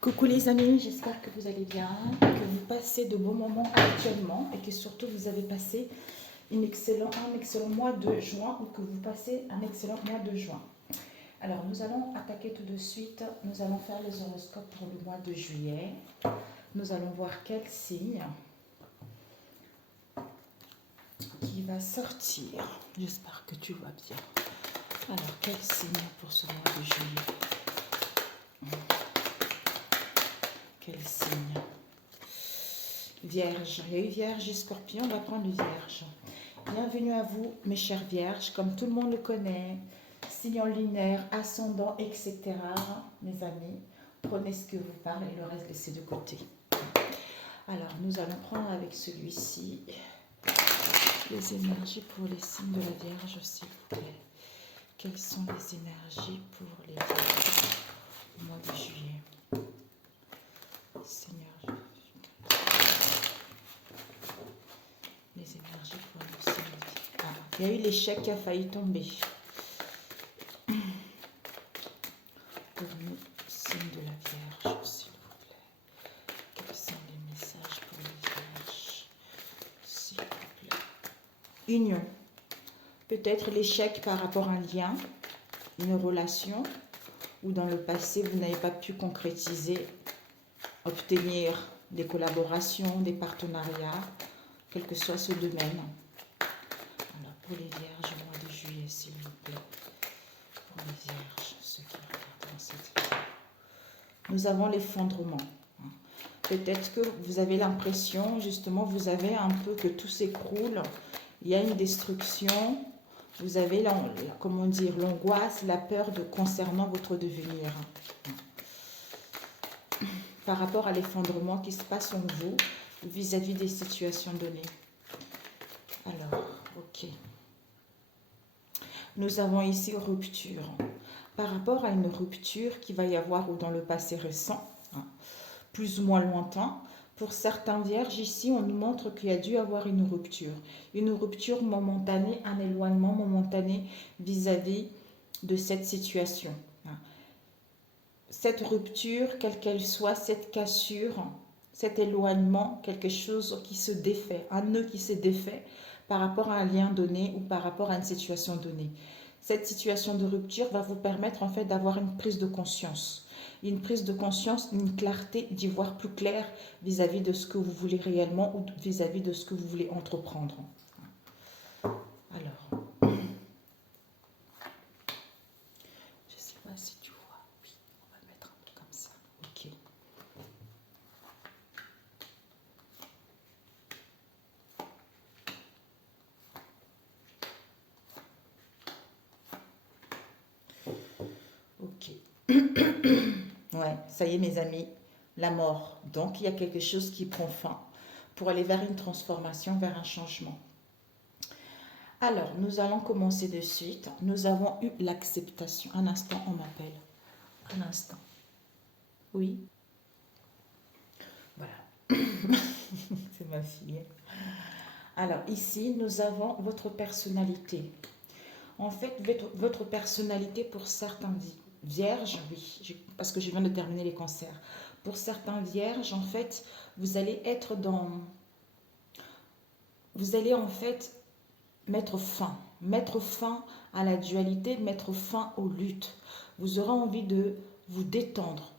Coucou les amis, j'espère que vous allez bien, que vous passez de bons moments actuellement et que surtout vous avez passé un excellent mois de juin ou que vous passez un excellent mois de juin. Alors nous allons attaquer tout de suite, nous allons faire les horoscopes pour le mois de juillet. Nous allons voir quel signe qui va sortir. J'espère que tu vas bien. Alors quel signe pour ce mois de juillet? Quel signe? Vierge. Il y a eu Vierge et Scorpion, on va prendre le Vierge. Bienvenue à vous, mes chers Vierges, comme tout le monde le connaît, signe lunaire, ascendant, etc. Mes amis, prenez ce que vous parlez et le reste laissez de côté. Alors, nous allons prendre avec celui-ci les énergies pour les signes de la Vierge, s'il vous plaît. Quelles sont les énergies pour les Vierges au mois de juillet? Seigneur, les énergies pour le signe. Ah, il y a eu l'échec qui a failli tomber. Pour le signe de la Vierge, s'il vous plaît. Quels sont les messages pour les Vierges, s'il vous plaît? Union. Peut-être l'échec par rapport à un lien, une relation, ou dans le passé, vous n'avez pas pu concrétiser, obtenir des collaborations, des partenariats, quel que soit ce domaine. Alors, pour les Vierges, au mois de juillet, s'il vous plaît. Pour les Vierges, ceux qui regardent dans cette vidéo. Nous avons l'effondrement. Peut-être que vous avez l'impression, justement, vous avez un peu que tout s'écroule. Il y a une destruction. Vous avez, comment dire, l'angoisse, la peur concernant votre devenir. Par rapport à l'effondrement qui se passe en vous vis-à-vis des situations données. Alors, ok. Nous avons ici rupture. Par rapport à une rupture qui va y avoir ou dans le passé récent, plus ou moins lointain, pour certains vierges ici, on nous montre qu'il y a dû avoir une rupture momentanée, un éloignement momentané vis-à-vis de cette situation. Cette rupture, quelle qu'elle soit, cette cassure, cet éloignement, quelque chose qui se défait, un nœud qui se défait par rapport à un lien donné ou par rapport à une situation donnée. Cette situation de rupture va vous permettre en fait d'avoir une prise de conscience. Une prise de conscience, une clarté, d'y voir plus clair vis-à-vis de ce que vous voulez réellement ou vis-à-vis de ce que vous voulez entreprendre. Alors, je ne sais pas si tu vois. Oui, on va mettre un peu comme ça. Ok. Ok. Ouais, ça y est mes amis, la mort. Donc il y a quelque chose qui prend fin pour aller vers une transformation, vers un changement. Alors, nous allons commencer de suite. Nous avons eu l'acceptation. Un instant, on m'appelle. Un instant. Oui. Voilà. C'est ma fille. Alors, ici, nous avons votre personnalité. En fait, votre personnalité pour certains vierges, oui, parce que je viens de terminer les cancers. Pour certains vierges, en fait, vous allez être dans... Vous allez en fait mettre fin à la dualité, mettre fin aux luttes. Vous aurez envie de vous détendre,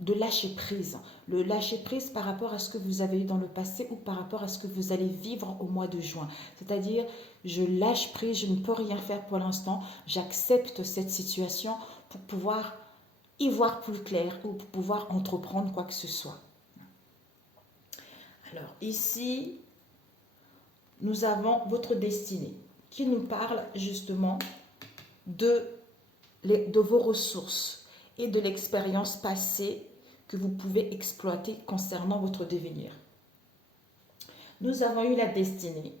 de lâcher prise. Le lâcher prise par rapport à ce que vous avez eu dans le passé ou par rapport à ce que vous allez vivre au mois de juin. C'est-à-dire, je lâche prise, je ne peux rien faire pour l'instant. J'accepte cette situation pour pouvoir y voir plus clair ou pour pouvoir entreprendre quoi que ce soit. Alors ici, nous avons votre destinée qui nous parle justement de vos ressources et de l'expérience passée que vous pouvez exploiter concernant votre devenir. Nous avons eu la destinée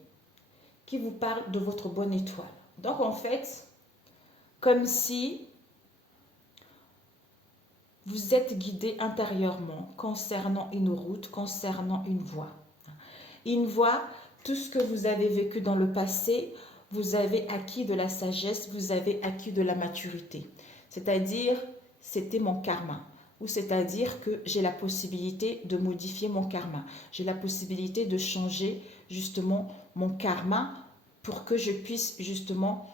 qui vous parle de votre bonne étoile. Donc en fait, comme si vous êtes guidé intérieurement concernant une route, concernant une voie. Une voie, tout ce que vous avez vécu dans le passé, vous avez acquis de la sagesse, vous avez acquis de la maturité. C'est-à-dire, c'était mon karma. ou c'est-à-dire que j'ai la possibilité de modifier mon karma. J'ai la possibilité de changer justement mon karma pour que je puisse justement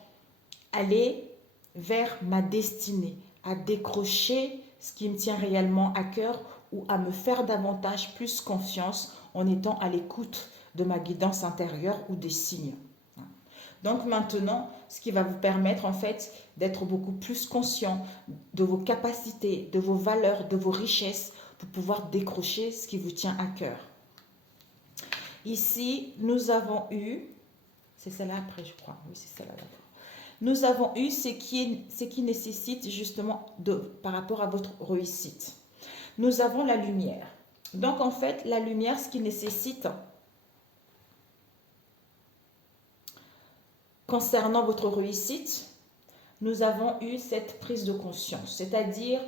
aller vers ma destinée, à décrocher ce qui me tient réellement à cœur ou à me faire davantage plus confiance en étant à l'écoute de ma guidance intérieure ou des signes. Donc maintenant, ce qui va vous permettre en fait d'être beaucoup plus conscient de vos capacités, de vos valeurs, de vos richesses pour pouvoir décrocher ce qui vous tient à cœur. Ici, nous avons eu, c'est celle-là après je crois, oui c'est celle-là d'abord. Nous avons eu ce qui nécessite justement par rapport à votre réussite. Nous avons la lumière. Donc en fait, la lumière, ce qui nécessite concernant votre réussite, nous avons eu cette prise de conscience, c'est-à-dire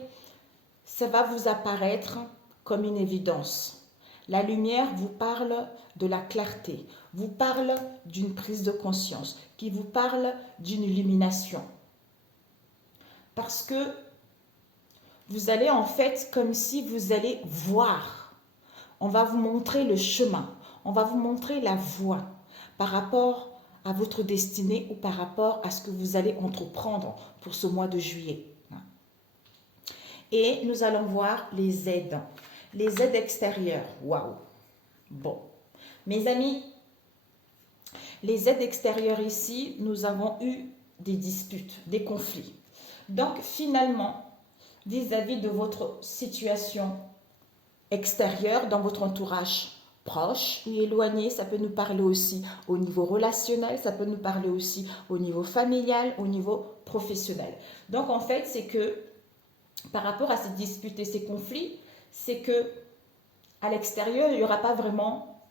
ça va vous apparaître comme une évidence. La lumière vous parle de la clarté, vous parle d'une prise de conscience, qui vous parle d'une illumination. Parce que vous allez en fait comme si vous allez voir. On va vous montrer le chemin, on va vous montrer la voie par rapport à votre destinée ou par rapport à ce que vous allez entreprendre pour ce mois de juillet. Et nous allons voir les aides extérieures. Waouh! Bon, mes amis, les aides extérieures ici, nous avons eu des disputes, des conflits. Donc finalement, vis-à-vis de votre situation extérieure, dans votre entourage proche ou éloigné, ça peut nous parler aussi au niveau relationnel, ça peut nous parler aussi au niveau familial, au niveau professionnel. Donc en fait, c'est que par rapport à ces disputes et ces conflits, c'est que à l'extérieur, il n'y aura pas vraiment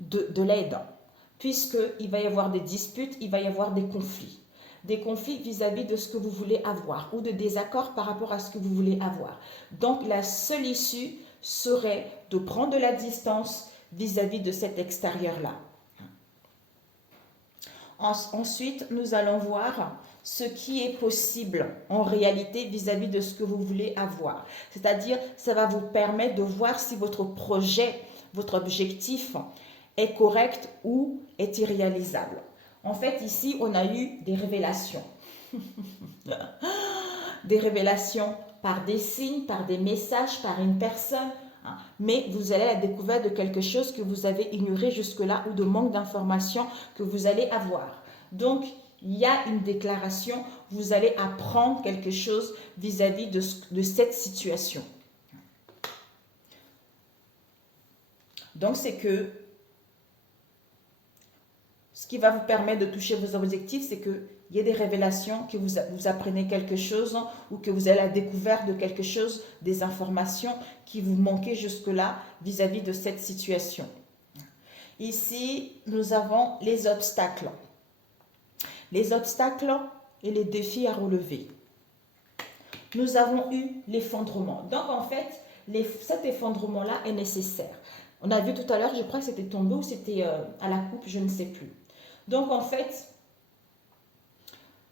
de l'aide, puisqu'il va y avoir des disputes, il va y avoir des conflits. Des conflits vis-à-vis de ce que vous voulez avoir ou de désaccords par rapport à ce que vous voulez avoir. Donc la seule issue serait de prendre de la distance vis-à-vis de cet extérieur-là. Ensuite, nous allons voir ce qui est possible en réalité vis-à-vis de ce que vous voulez avoir. C'est-à-dire, ça va vous permettre de voir si votre projet, votre objectif est correct ou est irréalisable. En fait, ici, on a eu des révélations. Des révélations par des signes, par des messages, par une personne. Mais vous allez à la découverte de quelque chose que vous avez ignoré jusque-là ou de manque d'informations que vous allez avoir. Donc, il y a une déclaration, vous allez apprendre quelque chose vis-à-vis de cette situation. Donc, c'est que ce qui va vous permettre de toucher vos objectifs, c'est qu'il y a des révélations, que vous apprenez quelque chose ou que vous allez à la découverte de quelque chose, des informations qui vous manquaient jusque-là vis-à-vis de cette situation. Ici, nous avons les obstacles. Les obstacles et les défis à relever. Nous avons eu l'effondrement. Donc, en fait, cet effondrement-là est nécessaire. On a vu tout à l'heure, je crois que c'était tombé ou c'était à la coupe, je ne sais plus. Donc, en fait,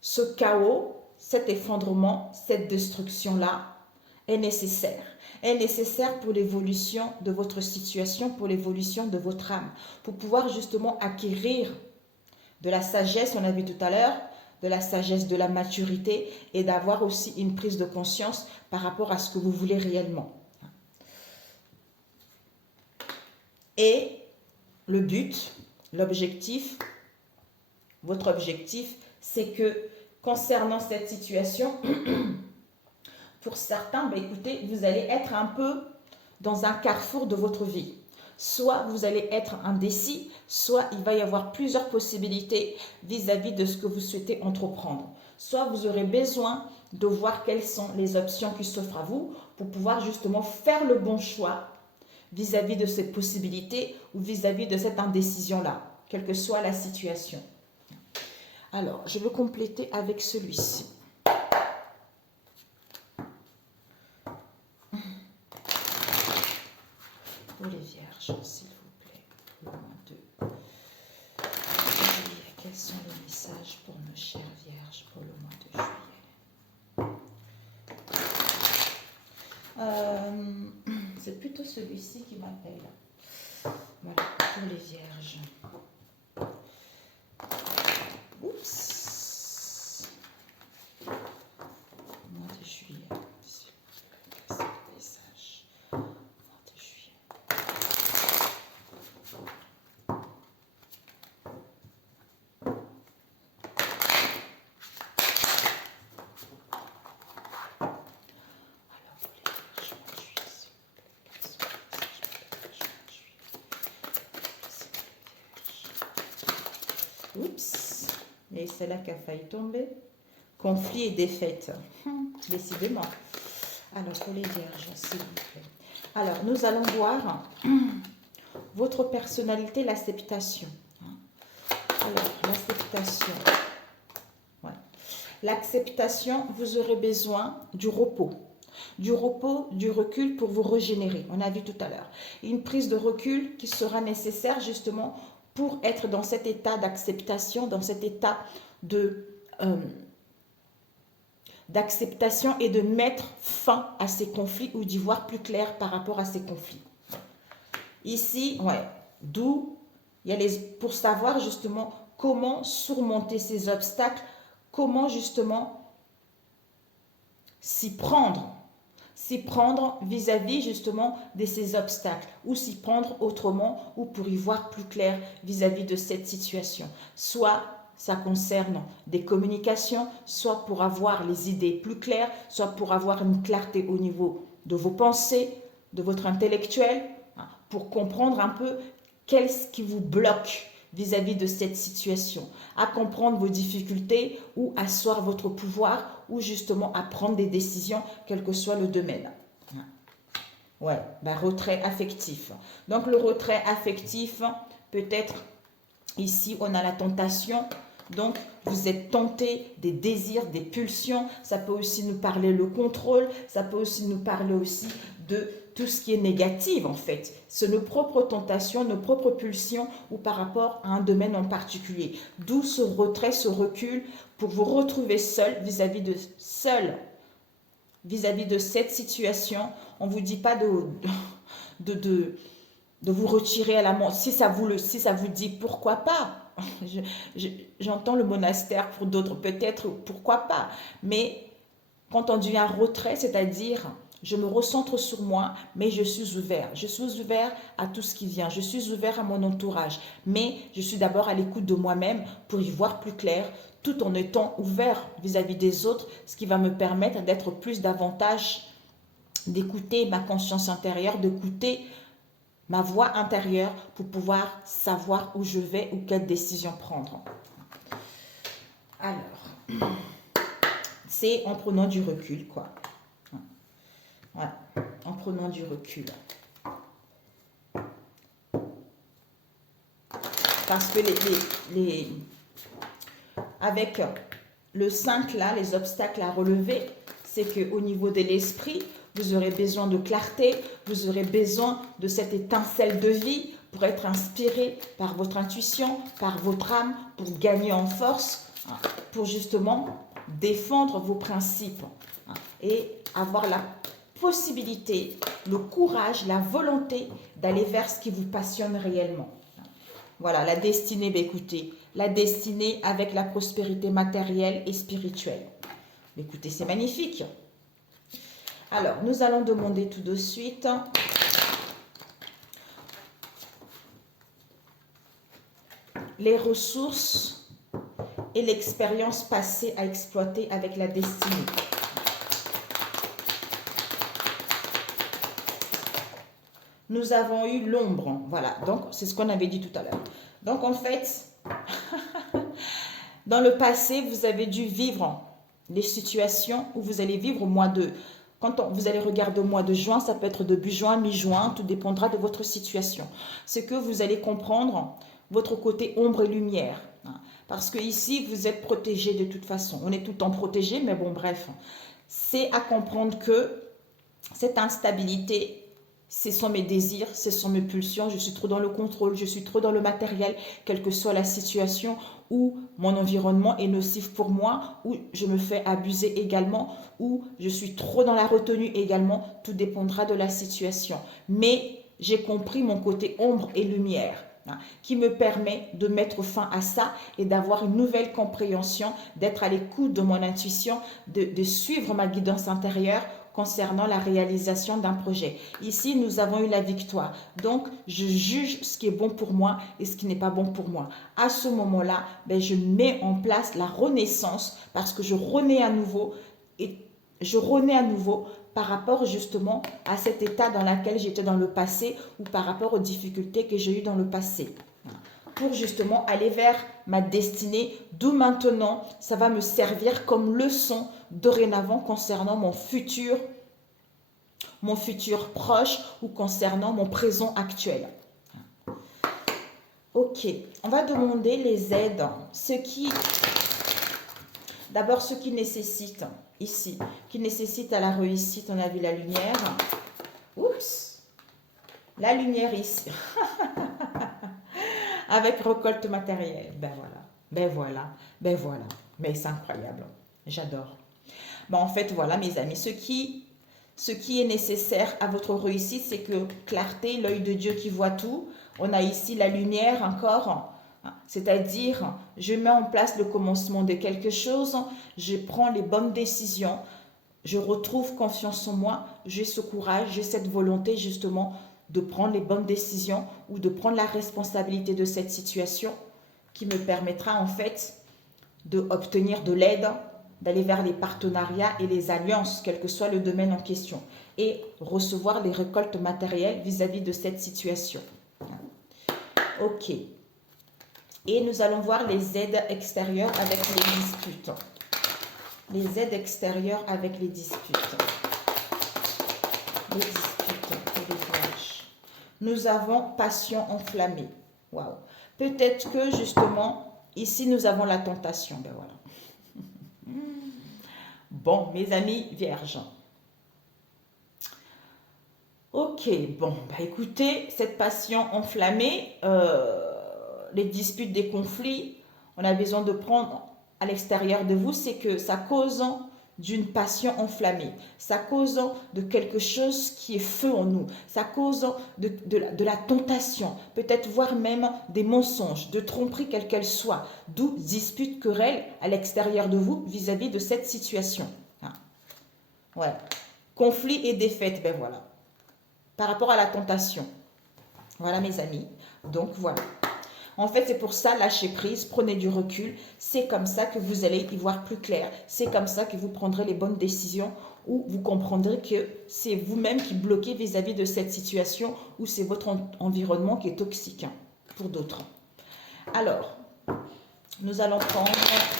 ce chaos, cet effondrement, cette destruction-là est nécessaire. Est nécessaire pour l'évolution de votre situation, pour l'évolution de votre âme, pour pouvoir justement acquérir de la sagesse, on a vu tout à l'heure, de la sagesse, de la maturité et d'avoir aussi une prise de conscience par rapport à ce que vous voulez réellement. Et le but, l'objectif, votre objectif, c'est que concernant cette situation, pour certains, écoutez, vous allez être un peu dans un carrefour de votre vie. Soit vous allez être indécis, soit il va y avoir plusieurs possibilités vis-à-vis de ce que vous souhaitez entreprendre. Soit vous aurez besoin de voir quelles sont les options qui s'offrent à vous pour pouvoir justement faire le bon choix vis-à-vis de ces possibilités ou vis-à-vis de cette indécision-là, quelle que soit la situation. Alors, je vais compléter avec celui-ci. Pour les vierges, s'il vous plaît, le mois de juillet. Quels sont les messages pour nos chères vierges pour le mois de juillet? C'est plutôt celui-ci qui m'appelle. Voilà, pour les vierges. Oups. Mois de juillet. C'est le message. Mois de juillet. Oups, et c'est là qu'a failli tomber. Conflit et défaite. Décidément. Alors, pour les vierges, s'il vous plaît. Alors, nous allons voir votre personnalité, l'acceptation. Alors, l'acceptation. Ouais. L'acceptation, vous aurez besoin du repos. Du repos, du recul pour vous régénérer. On a vu tout à l'heure. Une prise de recul qui sera nécessaire justement pour être dans cet état d'acceptation, dans cet état d'acceptation et de mettre fin à ces conflits ou d'y voir plus clair par rapport à ces conflits. Ici, ouais, d'où il y a pour savoir justement comment surmonter ces obstacles, comment justement s'y prendre vis-à-vis justement de ces obstacles, ou s'y prendre autrement, ou pour y voir plus clair vis-à-vis de cette situation. Soit ça concerne des communications, soit pour avoir les idées plus claires, soit pour avoir une clarté au niveau de vos pensées, de votre intellectuel, pour comprendre un peu qu'est-ce qui vous bloque vis-à-vis de cette situation, à comprendre vos difficultés ou asseoir votre pouvoir ou justement à prendre des décisions, quel que soit le domaine. Ouais, retrait affectif. Donc le retrait affectif, peut-être ici on a la tentation. Donc, vous êtes tenté des désirs, des pulsions. Ça peut aussi nous parler le contrôle. Ça peut aussi nous parler aussi de tout ce qui est négatif, en fait. C'est nos propres tentations, nos propres pulsions ou par rapport à un domaine en particulier. D'où ce retrait, ce recul pour vous retrouver seul vis-à-vis de cette situation. On ne vous dit pas de vous retirer à la mort. Si ça vous dit, pourquoi pas? J'entends le monastère pour d'autres, peut-être, pourquoi pas. Mais quand on dit un retrait, c'est-à-dire, je me recentre sur moi, mais je suis ouvert. Je suis ouvert à tout ce qui vient. Je suis ouvert à mon entourage. Mais je suis d'abord à l'écoute de moi-même pour y voir plus clair, tout en étant ouvert vis-à-vis des autres, ce qui va me permettre d'être plus davantage, d'écouter ma conscience intérieure, d'écouter ma voix intérieure pour pouvoir savoir où je vais ou quelle décision prendre. Alors, c'est en prenant du recul, quoi. Voilà, en prenant du recul. Parce que avec le 5 là, les obstacles à relever, c'est qu'au niveau de l'esprit, vous aurez besoin de clarté, vous aurez besoin de cette étincelle de vie pour être inspiré par votre intuition, par votre âme, pour gagner en force, pour justement défendre vos principes et avoir la possibilité, le courage, la volonté d'aller vers ce qui vous passionne réellement. Voilà, la destinée, écoutez, la destinée avec la prospérité matérielle et spirituelle. Écoutez, c'est magnifique. Alors, nous allons demander tout de suite les ressources et l'expérience passée à exploiter avec la destinée. Nous avons eu l'ombre, voilà, donc c'est ce qu'on avait dit tout à l'heure. Donc en fait, dans le passé, vous avez dû vivre les situations où vous allez vivre au mois de... Quand vous allez regarder au mois de juin, ça peut être début juin, mi-juin, tout dépendra de votre situation. C'est que vous allez comprendre votre côté ombre et lumière. Parce que ici, vous êtes protégé de toute façon. On est tout le temps protégé, mais bon, bref. C'est à comprendre que cette instabilité, ce sont mes désirs, ce sont mes pulsions, je suis trop dans le contrôle, je suis trop dans le matériel, quelle que soit la situation, ou mon environnement est nocif pour moi, ou je me fais abuser également, ou je suis trop dans la retenue également, tout dépendra de la situation. Mais j'ai compris mon côté ombre et lumière, hein, qui me permet de mettre fin à ça et d'avoir une nouvelle compréhension, d'être à l'écoute de mon intuition, de suivre ma guidance intérieure concernant la réalisation d'un projet. Ici, nous avons eu la victoire. Donc, je juge ce qui est bon pour moi et ce qui n'est pas bon pour moi. À ce moment-là, ben, je mets en place la renaissance parce que je renais à nouveau et je renais à nouveau par rapport justement à cet état dans lequel j'étais dans le passé ou par rapport aux difficultés que j'ai eues dans le passé. Pour justement aller vers ma destinée, d'où maintenant ça va me servir comme leçon dorénavant concernant mon futur proche ou concernant mon présent actuel. Ok, on va demander les aides, d'abord ce qui nécessite ici, qui nécessite à la réussite, on a vu la lumière. Oups, la lumière ici. Avec récolte matérielle. Ben voilà, ben voilà, ben voilà. Mais c'est incroyable. J'adore. Ben en fait, voilà mes amis, ce qui est nécessaire à votre réussite, c'est que clarté, l'œil de Dieu qui voit tout. On a ici la lumière encore. C'est-à-dire, je mets en place le commencement de quelque chose, je prends les bonnes décisions, je retrouve confiance en moi, j'ai ce courage, j'ai cette volonté justement de prendre les bonnes décisions ou de prendre la responsabilité de cette situation qui me permettra en fait d'obtenir de l'aide, d'aller vers les partenariats et les alliances, quel que soit le domaine en question, et recevoir les récoltes matérielles vis-à-vis de cette situation. Ok. Et nous allons voir les aides extérieures avec les disputes. Les aides extérieures avec les disputes. Les disputes et les clashs. Nous avons passion enflammée. Waouh. Peut-être que justement, ici nous avons la tentation. Ben voilà. Bon, mes amis vierges. Ok, bon, bah écoutez, cette passion enflammée, les disputes, des conflits, on a besoin de prendre à l'extérieur de vous, c'est que ça cause d'une passion enflammée, ça cause de quelque chose qui est feu en nous, ça cause de la tentation, peut-être voire même des mensonges, de tromperies quelle qu'elle soit, d'où disputes, querelles à l'extérieur de vous vis-à-vis de cette situation. Ouais. Conflit et défaite, ben voilà. Par rapport à la tentation. Voilà mes amis. Donc voilà. En fait, c'est pour ça, lâchez prise, prenez du recul. C'est comme ça que vous allez y voir plus clair. C'est comme ça que vous prendrez les bonnes décisions ou vous comprendrez que c'est vous-même qui bloquez vis-à-vis de cette situation ou c'est votre environnement qui est toxique pour d'autres. Alors, nous allons prendre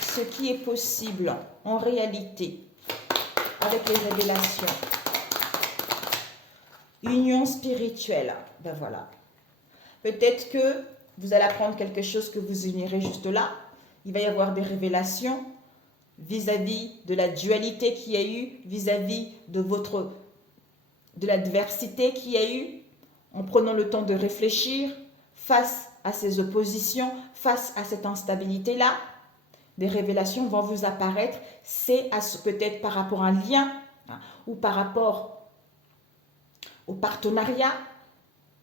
ce qui est possible en réalité avec les révélations. Union spirituelle, ben voilà. Peut-être que vous allez apprendre quelque chose que vous unirez juste là. Il va y avoir des révélations vis-à-vis de la dualité qu'il y a eu, vis-à-vis de l'adversité qu'il y a eu, en prenant le temps de réfléchir face à ces oppositions, face à cette instabilité-là. Des révélations vont vous apparaître, c'est peut-être par rapport à un lien ou par rapport au partenariat.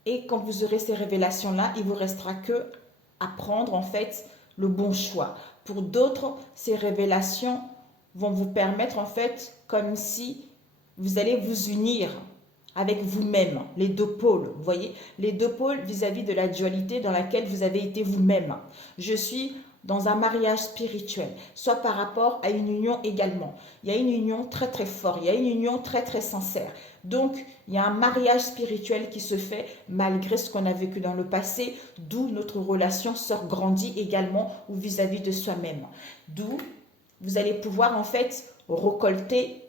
Et quand vous aurez ces révélations-là, il ne vous restera que à prendre en fait le bon choix. Pour d'autres, ces révélations vont vous permettre en fait comme si vous allez vous unir avec vous-même, les deux pôles, vous voyez, les deux pôles vis-à-vis de la dualité dans laquelle vous avez été vous-même. Je suis dans un mariage spirituel, soit par rapport à une union également. Il y a une union très très forte, il y a une union très très sincère. Donc, il y a un mariage spirituel qui se fait malgré ce qu'on a vécu dans le passé, d'où notre relation se grandit également ou vis-à-vis de soi-même. D'où vous allez pouvoir en fait récolter,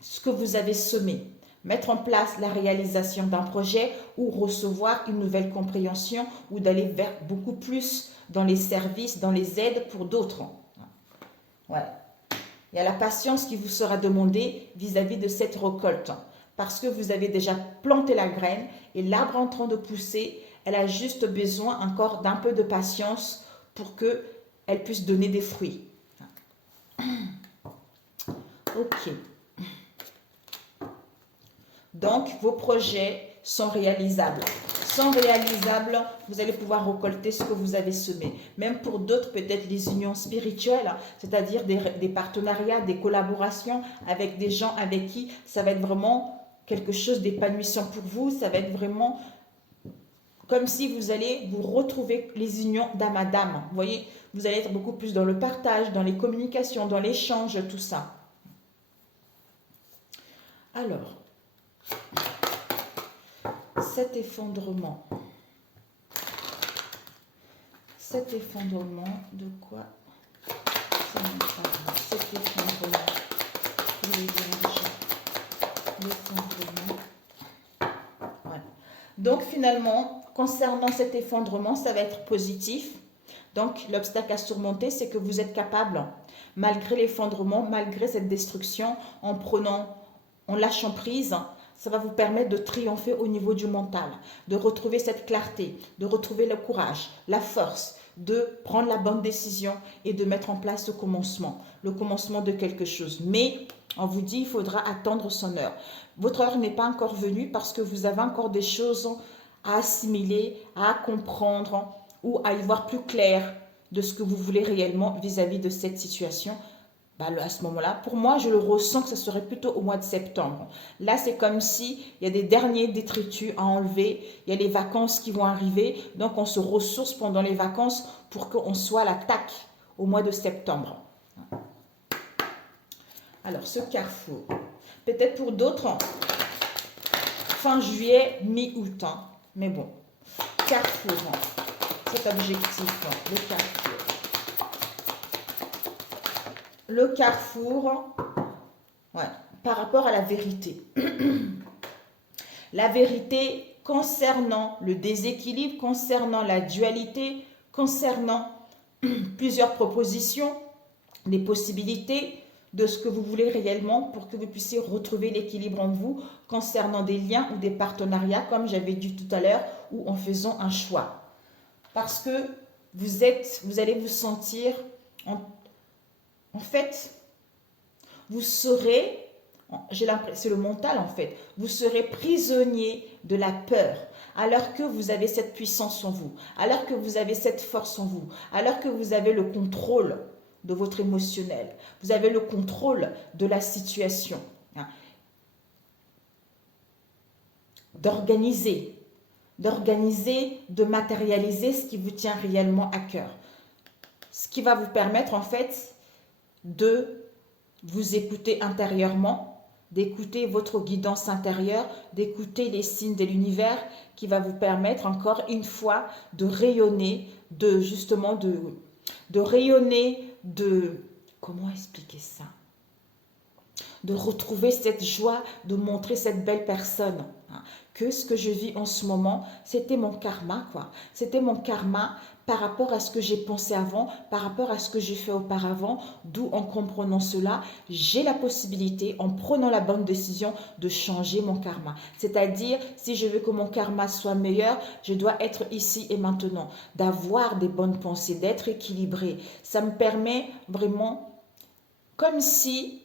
ce que vous avez semé, mettre en place la réalisation d'un projet ou recevoir une nouvelle compréhension ou d'aller vers beaucoup plus dans les services, dans les aides pour d'autres. Ouais. Il y a la patience qui vous sera demandée vis-à-vis de cette récolte. Parce que vous avez déjà planté la graine et l'arbre est en train de pousser, elle a juste besoin encore d'un peu de patience pour qu'elle puisse donner des fruits. Ok. Donc, vos projets sont réalisables. Sont réalisables, vous allez pouvoir récolter ce que vous avez semé. Même pour d'autres, peut-être les unions spirituelles, c'est-à-dire des partenariats, des collaborations avec des gens avec qui ça va être vraiment quelque chose d'épanouissant pour vous. Ça va être vraiment comme si vous allez vous retrouver les unions d'âme à d'âme. Vous voyez, vous allez être beaucoup plus dans le partage, dans les communications, dans l'échange, tout ça. Alors, cet effondrement de quoi ça me parle? Cet effondrement, l'effondrement. Ouais. Donc finalement, concernant cet effondrement, ça va être positif. Donc l'obstacle à surmonter, c'est que vous êtes capable, malgré l'effondrement, malgré cette destruction, en lâchant prise, ça va vous permettre de triompher au niveau du mental, de retrouver cette clarté, de retrouver le courage, la force, de prendre la bonne décision et de mettre en place le commencement de quelque chose. Mais on vous dit, il faudra attendre son heure. Votre heure n'est pas encore venue parce que vous avez encore des choses à assimiler, à comprendre ou à y voir plus clair de ce que vous voulez réellement vis-à-vis de cette situation. À ce moment-là, pour moi, je le ressens que ce serait plutôt au mois de septembre. Là, c'est comme si il y a des derniers détritus à enlever, il y a les vacances qui vont arriver, donc on se ressource pendant les vacances pour qu'on soit à l'attaque au mois de septembre. Alors, ce carrefour, peut-être pour d'autres, fin juillet, mi-août, hein. Mais bon, carrefour, cet objectif, le carrefour. Le carrefour, ouais, par rapport à la vérité. La vérité concernant le déséquilibre, concernant la dualité, concernant plusieurs propositions, des possibilités de ce que vous voulez réellement pour que vous puissiez retrouver l'équilibre en vous concernant des liens ou des partenariats, comme j'avais dit tout à l'heure, ou en faisant un choix. Parce que vous allez vous sentir en fait, vous serez, j'ai l'impression, c'est le mental en fait, vous serez prisonnier de la peur, alors que vous avez cette puissance en vous, alors que vous avez cette force en vous, alors que vous avez le contrôle de votre émotionnel, vous avez le contrôle de la situation, hein, d'organiser, de matérialiser ce qui vous tient réellement à cœur. Ce qui va vous permettre en fait de vous écouter intérieurement, d'écouter votre guidance intérieure, d'écouter les signes de l'univers qui va vous permettre encore une fois de rayonner, de rayonner, comment expliquer ça? De retrouver cette joie, de montrer cette belle personne. Que ce que je vis en ce moment, c'était mon karma, quoi. C'était mon karma par rapport à ce que j'ai pensé avant, par rapport à ce que j'ai fait auparavant, d'où en comprenant cela, j'ai la possibilité, en prenant la bonne décision, de changer mon karma. C'est-à-dire, si je veux que mon karma soit meilleur, je dois être ici et maintenant, d'avoir des bonnes pensées, d'être équilibré. Ça me permet vraiment, comme si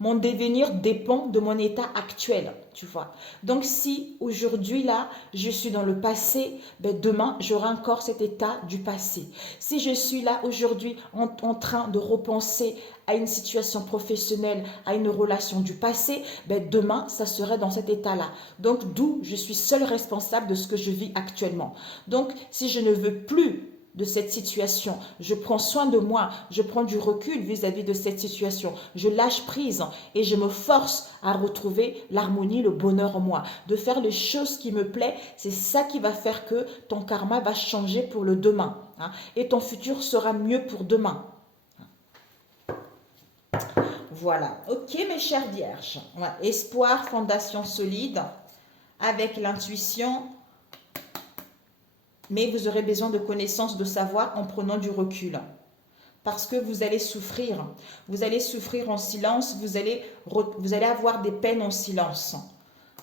mon devenir dépend de mon état actuel, tu vois. Donc, si aujourd'hui, là, je suis dans le passé, demain, j'aurai encore cet état du passé. Si je suis là aujourd'hui en train de repenser à une situation professionnelle, à une relation du passé, demain, ça serait dans cet état-là. Donc, d'où je suis seule responsable de ce que je vis actuellement. Donc, si je ne veux plus de cette situation, je prends soin de moi, je prends du recul vis-à-vis de cette situation, je lâche prise et je me force à retrouver l'harmonie, le bonheur en moi, de faire les choses qui me plaisent, c'est ça qui va faire que ton karma va changer pour le demain, hein, et ton futur sera mieux pour demain. Voilà, ok mes chères vierges, espoir, fondation solide, avec l'intuition, mais vous aurez besoin de connaissances, de savoir en prenant du recul. parce que vous allez souffrir. Vous allez souffrir en silence, vous allez avoir des peines en silence.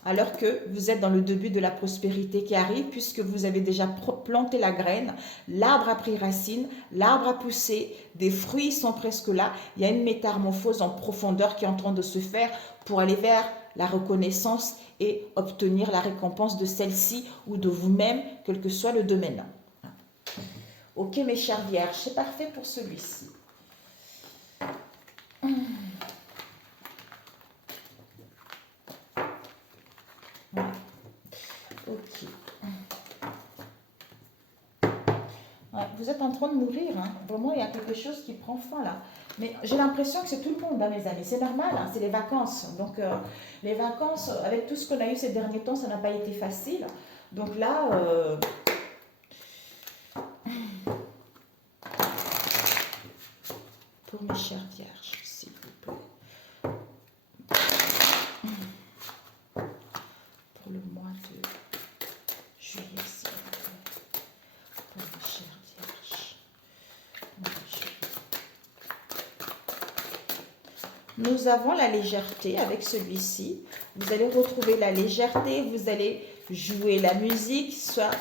Alors que vous êtes dans le début de la prospérité qui arrive, puisque vous avez déjà planté la graine, l'arbre a pris racine, l'arbre a poussé, des fruits sont presque là, il y a une métamorphose en profondeur qui est en train de se faire pour aller vers la reconnaissance et obtenir la récompense de celle-ci ou de vous-même, quel que soit le domaine. Ok mes chères vierges, c'est parfait pour celui-ci. Ouais. Ok. Ouais, vous êtes en train de mourir, hein. Vraiment il y a quelque chose qui prend fin là. Mais j'ai l'impression que c'est tout le monde, hein, mes amis. C'est normal, hein, c'est les vacances. Donc les vacances, avec tout ce qu'on a eu ces derniers temps, ça n'a pas été facile. Donc là... pour mes chères vierges, s'il vous plaît. Pour le mois de juillet, s'il vous plaît. Pour mes chères vierges. Nous avons la légèreté avec celui-ci. Vous allez retrouver la légèreté, vous allez jouer la musique, soit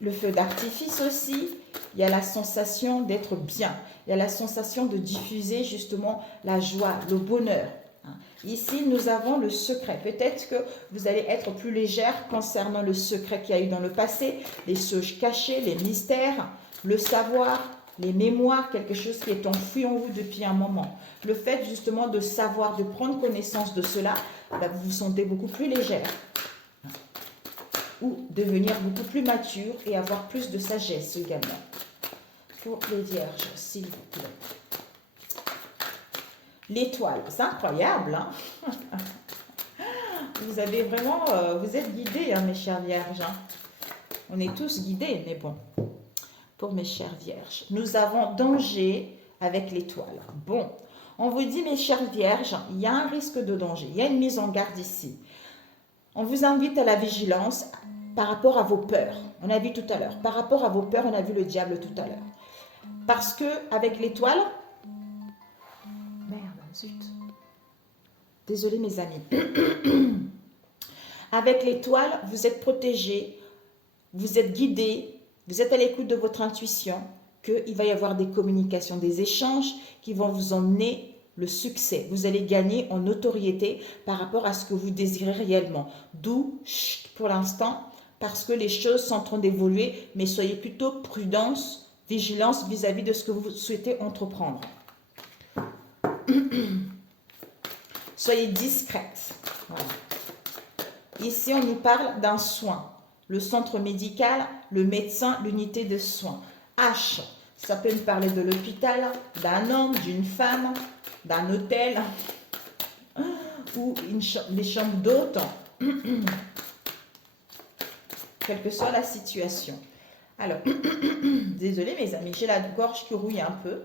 le feu d'artifice aussi. Il y a la sensation d'être bien. Il y a la sensation de diffuser justement la joie, le bonheur. Ici, nous avons le secret. Peut-être que vous allez être plus légère concernant le secret qu'il y a eu dans le passé, les choses cachées, les mystères, le savoir, les mémoires, quelque chose qui est enfoui en vous depuis un moment. Le fait justement de savoir, de prendre connaissance de cela, vous vous sentez beaucoup plus légère. Ou devenir beaucoup plus mature et avoir plus de sagesse également. Pour les vierges, s'il vous plaît. L'étoile, c'est incroyable, hein. Vous avez vraiment, vous êtes guidés, hein, mes chères vierges. Hein. On est tous guidés, mais bon. Pour mes chères vierges, nous avons danger avec l'étoile. Bon, on vous dit, mes chères vierges, il y a un risque de danger, il y a une mise en garde ici. On vous invite à la vigilance par rapport à vos peurs. On a vu tout à l'heure, par rapport à vos peurs, on a vu le diable tout à l'heure. Parce que avec l'étoile, merde, zut. Désolée mes amis. Avec l'étoile, vous êtes protégés, vous êtes guidés, vous êtes à l'écoute de votre intuition, qu'il va y avoir des communications, des échanges qui vont vous emmener le succès. Vous allez gagner en notoriété par rapport à ce que vous désirez réellement. D'où, pour l'instant, parce que les choses sont en train d'évoluer, mais soyez plutôt prudence, vigilance vis-à-vis de ce que vous souhaitez entreprendre. Soyez discrète. Voilà. Ici, on nous parle d'un soin. Le centre médical, le médecin, l'unité de soins. H, ça peut nous parler de l'hôpital, d'un homme, d'une femme, d'un hôtel ou des chambres d'hôtes. Quelle que soit la situation. Alors, désolée mes amis, j'ai la gorge qui rouille un peu.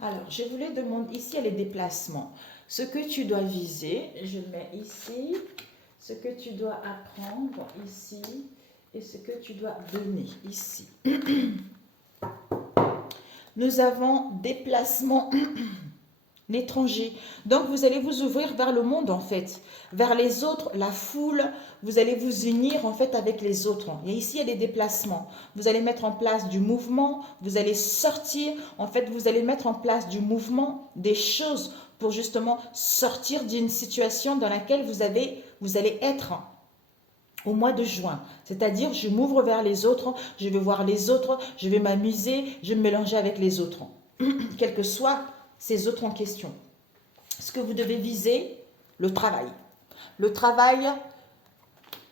Alors, je voulais demander, ici, il y a les déplacements. Ce que tu dois viser, je le mets ici. Ce que tu dois apprendre ici. Et ce que tu dois donner ici. Nous avons déplacement l'étranger. Donc, vous allez vous ouvrir vers le monde, en fait. Vers les autres, la foule. Vous allez vous unir, en fait, avec les autres. Et ici, il y a des déplacements. Vous allez mettre en place du mouvement. Vous allez sortir. En fait, vous allez mettre en place du mouvement, des choses pour justement sortir d'une situation dans laquelle vous allez être au mois de juin. C'est-à-dire, je m'ouvre vers les autres. Je vais voir les autres. Je vais m'amuser. Je vais me mélanger avec les autres. Quel que soit ces autres en question. Ce que vous devez viser, le travail. Le travail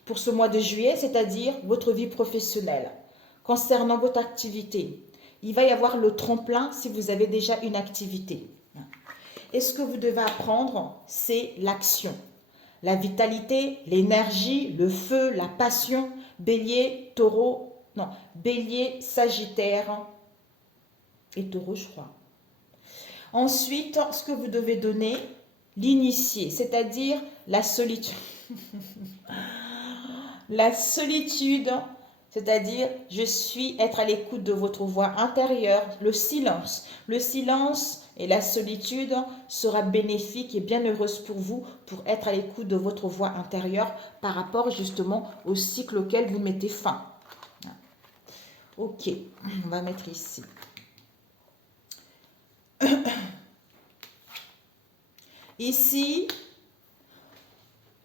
pour ce mois de juillet, c'est-à-dire votre vie professionnelle. Concernant votre activité, il va y avoir le tremplin si vous avez déjà une activité. Et ce que vous devez apprendre, c'est l'action. La vitalité, l'énergie, le feu, la passion, bélier, taureau, non, bélier, sagittaire et taureau, je crois. Ensuite, ce que vous devez donner, l'initié, c'est-à-dire la solitude. La solitude, c'est-à-dire je suis être à l'écoute de votre voix intérieure, le silence. Le silence et la solitude sera bénéfique et bien heureuse pour vous pour être à l'écoute de votre voix intérieure par rapport justement au cycle auquel vous mettez fin. Ok, on va mettre ici. Ici,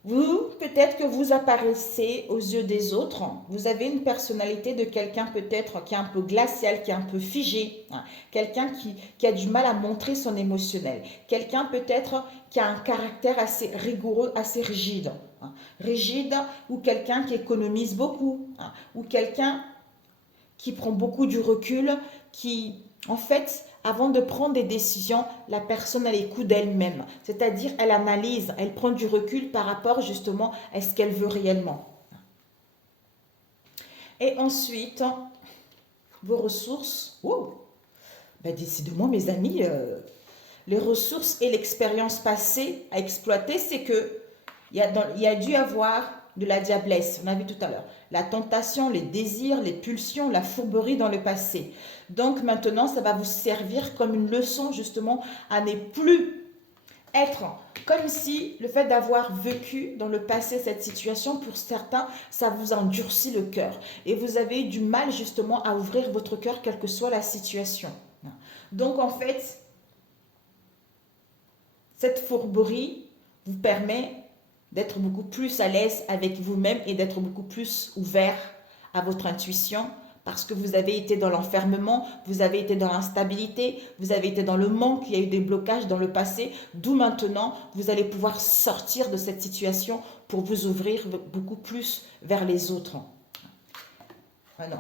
vous, peut-être que vous apparaissez aux yeux des autres. Vous avez une personnalité de quelqu'un peut-être qui est un peu glacial, qui est un peu figé. Quelqu'un qui a du mal à montrer son émotionnel. Quelqu'un peut-être qui a un caractère assez rigoureux, assez rigide. Rigide ou quelqu'un qui économise beaucoup. Ou quelqu'un qui prend beaucoup du recul, qui, en fait, avant de prendre des décisions, la personne elle écoute d'elle-même. C'est-à-dire, elle analyse, elle prend du recul par rapport justement à ce qu'elle veut réellement. Et ensuite, vos ressources. Oh, ben décidément, mes amis, les ressources et l'expérience passée à exploiter, c'est que il y a dû avoir de la diablesse, on a vu tout à l'heure. La tentation, les désirs, les pulsions, la fourberie dans le passé. Donc maintenant, ça va vous servir comme une leçon justement à ne plus être comme si le fait d'avoir vécu dans le passé cette situation, pour certains, ça vous endurcit le cœur. Et vous avez eu du mal justement à ouvrir votre cœur, quelle que soit la situation. Donc en fait, cette fourberie vous permet d'être beaucoup plus à l'aise avec vous-même et d'être beaucoup plus ouvert à votre intuition parce que vous avez été dans l'enfermement, vous avez été dans l'instabilité, vous avez été dans le manque, il y a eu des blocages dans le passé, d'où maintenant vous allez pouvoir sortir de cette situation pour vous ouvrir beaucoup plus vers les autres. Ah non.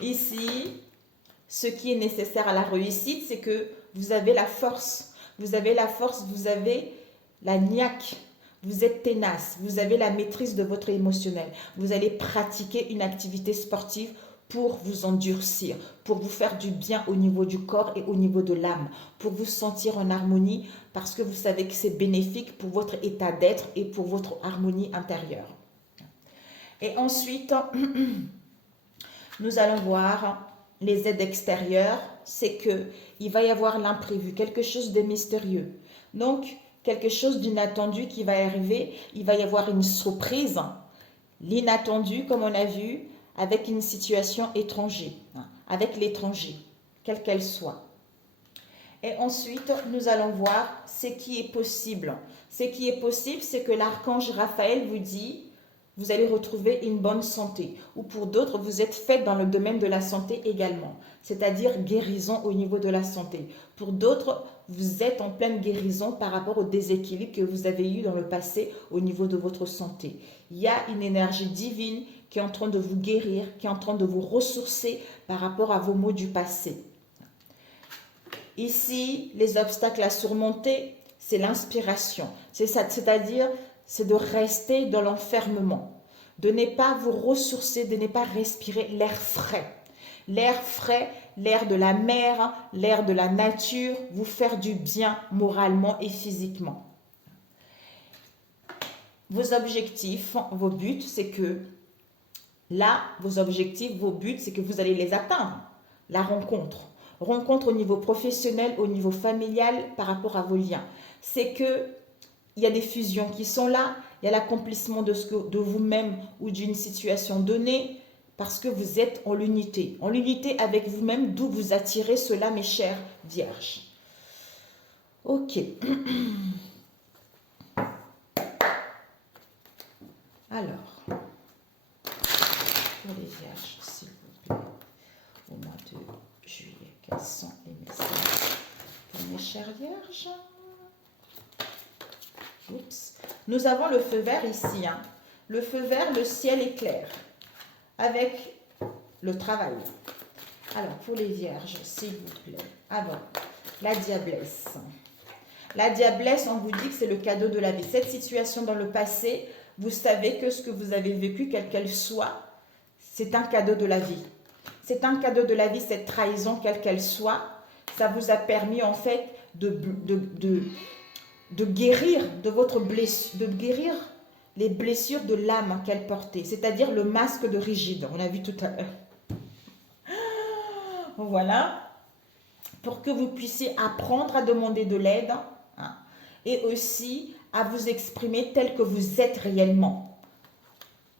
Ici, ce qui est nécessaire à la réussite, c'est que vous avez la force. Vous avez la force, vous avez la niaque, vous êtes tenace, vous avez la maîtrise de votre émotionnel. Vous allez pratiquer une activité sportive pour vous endurcir, pour vous faire du bien au niveau du corps et au niveau de l'âme, pour vous sentir en harmonie parce que vous savez que c'est bénéfique pour votre état d'être et pour votre harmonie intérieure. Et ensuite, nous allons voir les aides extérieures, c'est que il va y avoir l'imprévu, quelque chose de mystérieux. Donc, quelque chose d'inattendu qui va arriver, il va y avoir une surprise, l'inattendu, comme on a vu, avec une situation étrangère, avec l'étranger, quelle qu'elle soit. Et ensuite, nous allons voir ce qui est possible. Ce qui est possible, c'est que l'archange Raphaël vous dit, vous allez retrouver une bonne santé. Ou pour d'autres, vous êtes fait dans le domaine de la santé également, c'est-à-dire guérison au niveau de la santé. Pour d'autres, vous êtes en pleine guérison par rapport au déséquilibre que vous avez eu dans le passé au niveau de votre santé. Il y a une énergie divine qui est en train de vous guérir, qui est en train de vous ressourcer par rapport à vos maux du passé. Ici, les obstacles à surmonter, c'est l'inspiration. C'est-à-dire, c'est de rester dans l'enfermement, de ne pas vous ressourcer, de ne pas respirer l'air frais. L'air frais, l'air de la mer, l'air de la nature, vous faire du bien moralement et physiquement. Vos objectifs, vos buts, c'est que là, vos objectifs, vos buts, c'est que vous allez les atteindre. La rencontre. Rencontre au niveau professionnel, au niveau familial, par rapport à vos liens. C'est que il y a des fusions qui sont là, il y a l'accomplissement de vous-même ou d'une situation donnée, parce que vous êtes en l'unité avec vous-même, d'où vous attirez cela, mes chers vierges. Ok. Alors, pour les vierges, s'il vous plaît, au mois de juillet, quels sont les messages pour mes chères vierges? Oups. Nous avons le feu vert ici. Le feu vert, le ciel est clair. Avec le travail. Alors, pour les vierges, s'il vous plaît. Alors, la diablesse. La diablesse, on vous dit que c'est le cadeau de la vie. Cette situation dans le passé, vous savez que ce que vous avez vécu, quelle qu'elle soit, c'est un cadeau de la vie. C'est un cadeau de la vie, cette trahison, quelle qu'elle soit. Ça vous a permis, en fait, de guérir de votre blessure, de guérir les blessures de l'âme qu'elle portait, c'est-à-dire le masque de rigide. On a vu tout à l'heure. Voilà. Pour que vous puissiez apprendre à demander de l'aide, hein, et aussi à vous exprimer tel que vous êtes réellement.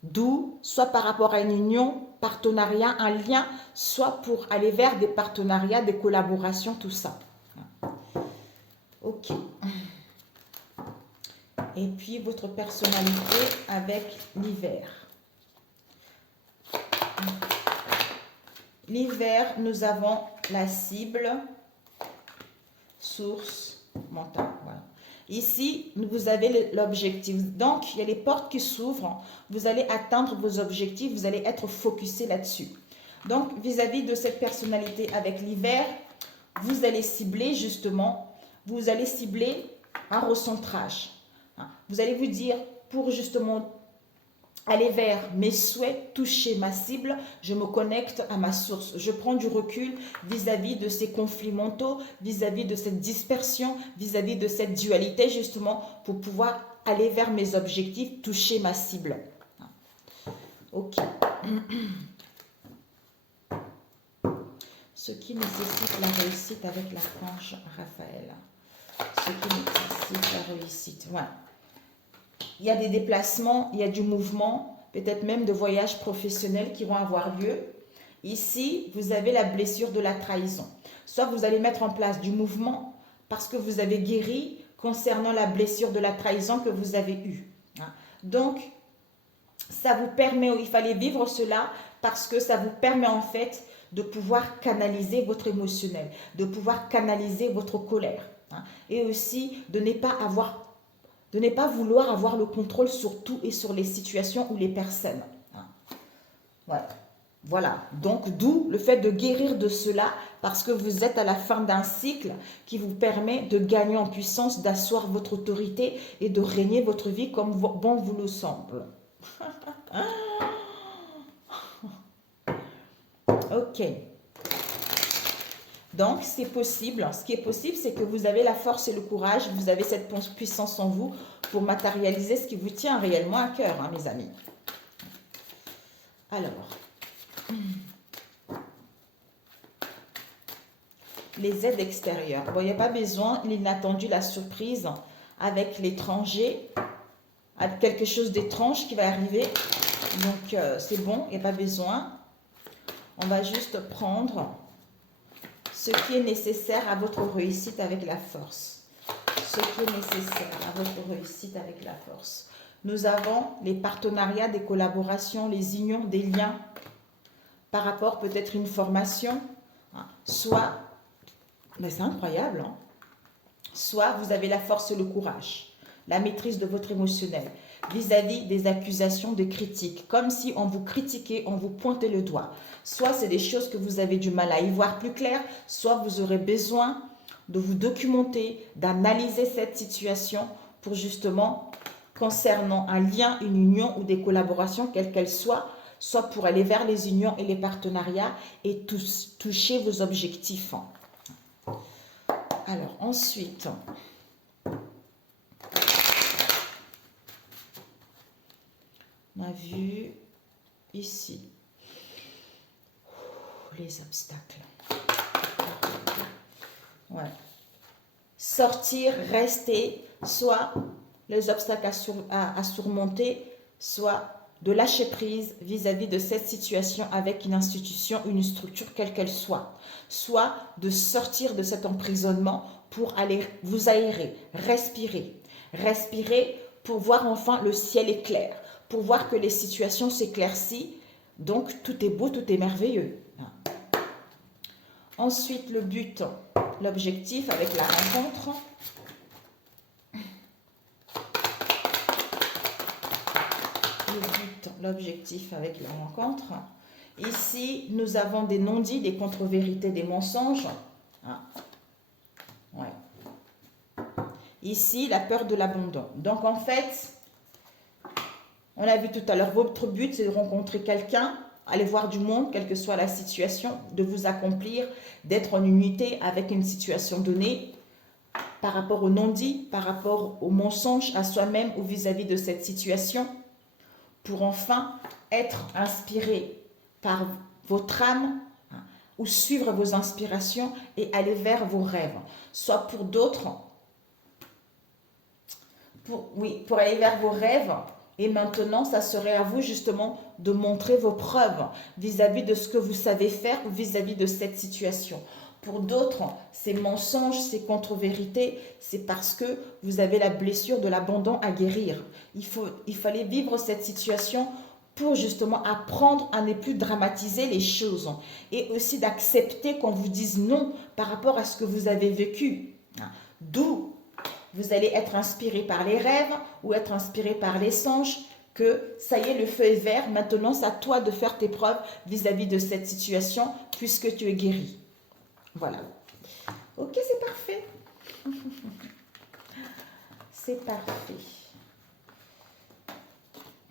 D'où, soit par rapport à une union, partenariat, un lien, soit pour aller vers des partenariats, des collaborations, tout ça. Ok. Et puis votre personnalité avec l'hiver. L'hiver, nous avons la cible, source, mental. Voilà. Ici, vous avez l'objectif. Donc, il y a les portes qui s'ouvrent. Vous allez atteindre vos objectifs. Vous allez être focusé là-dessus. Donc, vis-à-vis de cette personnalité avec l'hiver, vous allez cibler justement, vous allez cibler un recentrage. Vous allez vous dire, pour justement aller vers mes souhaits, toucher ma cible, je me connecte à ma source. Je prends du recul vis-à-vis de ces conflits mentaux, vis-à-vis de cette dispersion, vis-à-vis de cette dualité justement pour pouvoir aller vers mes objectifs, toucher ma cible. Ok. Ce qui nécessite la réussite avec l'archange Raphaël. Ce qui nécessite la réussite. Ouais. Il y a des déplacements, il y a du mouvement, peut-être même de voyages professionnels qui vont avoir lieu. Ici, vous avez la blessure de la trahison. Soit vous allez mettre en place du mouvement parce que vous avez guéri concernant la blessure de la trahison que vous avez eue. Donc, ça vous permet, il fallait vivre cela parce que ça vous permet en fait de pouvoir canaliser votre émotionnel, de pouvoir canaliser votre colère. Et aussi de ne pas vouloir avoir le contrôle sur tout et sur les situations ou les personnes. Ouais. Voilà, donc d'où le fait de guérir de cela, parce que vous êtes à la fin d'un cycle qui vous permet de gagner en puissance, d'asseoir votre autorité et de régner votre vie comme bon vous le semble. Ok. Donc, c'est possible. Ce qui est possible, c'est que vous avez la force et le courage, vous avez cette puissance en vous pour matérialiser ce qui vous tient réellement à cœur, hein, mes amis. Alors, les aides extérieures. Bon, il n'y a pas besoin, l'inattendu, la surprise avec l'étranger, avec quelque chose d'étrange qui va arriver. Donc, c'est bon, il n'y a pas besoin. On va juste prendre ce qui est nécessaire à votre réussite avec la force. Ce qui est nécessaire à votre réussite avec la force. Nous avons les partenariats, des collaborations, les unions, des liens par rapport peut-être une formation, soit, mais c'est incroyable, hein, soit vous avez la force et le courage, la maîtrise de votre émotionnel, vis-à-vis des accusations, des critiques, comme si on vous critiquait, on vous pointait le doigt. Soit c'est des choses que vous avez du mal à y voir plus clair, soit vous aurez besoin de vous documenter, d'analyser cette situation pour justement, concernant un lien, une union ou des collaborations, quelles qu'elles soient, soit pour aller vers les unions et les partenariats et toucher vos objectifs. Alors ensuite, on a vu ici les obstacles. Ouais. Sortir, rester, soit les obstacles à surmonter, soit de lâcher prise vis-à-vis de cette situation avec une institution, une structure, quelle qu'elle soit. Soit de sortir de cet emprisonnement pour aller vous aérer, respirer. Respirer pour voir enfin le ciel est clair, pour voir que les situations s'éclaircissent. Donc, tout est beau, tout est merveilleux. Ensuite, le but, l'objectif avec la rencontre. L'objectif avec la rencontre. Ici, nous avons des non-dits, des contre-vérités, des mensonges. Ouais. Ici, la peur de l'abandon. Donc, en fait, on a vu tout à l'heure, votre but, c'est de rencontrer quelqu'un, aller voir du monde, quelle que soit la situation, de vous accomplir, d'être en unité avec une situation donnée, par rapport au non-dit, par rapport au mensonge à soi-même ou vis-à-vis de cette situation, pour enfin être inspiré par votre âme, hein, ou suivre vos inspirations et aller vers vos rêves. Soit pour d'autres, pour aller vers vos rêves. Et maintenant, ça serait à vous justement de montrer vos preuves vis-à-vis de ce que vous savez faire ou vis-à-vis de cette situation. Pour d'autres, ces mensonges, ces contre-vérités, c'est parce que vous avez la blessure de l'abandon à guérir. Il fallait vivre cette situation pour justement apprendre à ne plus dramatiser les choses et aussi d'accepter qu'on vous dise non par rapport à ce que vous avez vécu. D'où vous allez être inspiré par les rêves ou être inspiré par les songes, que ça y est, le feu est vert, maintenant c'est à toi de faire tes preuves vis-à-vis de cette situation puisque tu es guéri. Voilà. Ok, c'est parfait. C'est parfait.